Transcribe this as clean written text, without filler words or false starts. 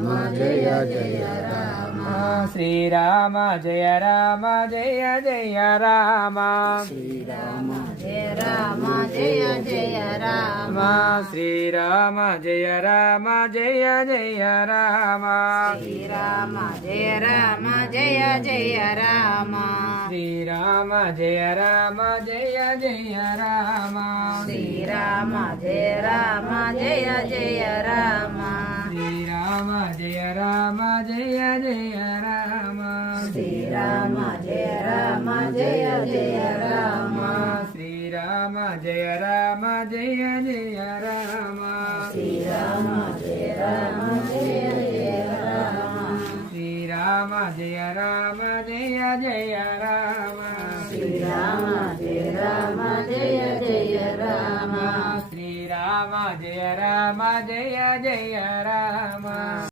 Rama Jaya Jaya Rama Srirama Jaya Rama Jaya Jaya Rama Srirama Jaya Rama Jaya Jaya Rama Srirama Jaya Rama Jaya Jaya Rama Srirama Jaya Rama Jaya Jaya Rama Srirama Jaya Rama Jaya Jaya Rama Srirama Jaya Rama Jaya Jaya Rama Srirama Jaya Rama Jaya Jaya Rama Srirama Jaya Rama Jaya Jaya Rama Srirama Jaya Rama Jaya Jaya Rama Srirama Jaya Rama Jaya Jaya Rama Srirama Jaya Rama Jaya Jaya Rama Srirama Jaya Rama Jaya Jaya Rama Srirama Jaya Rama Jaya Jaya Rama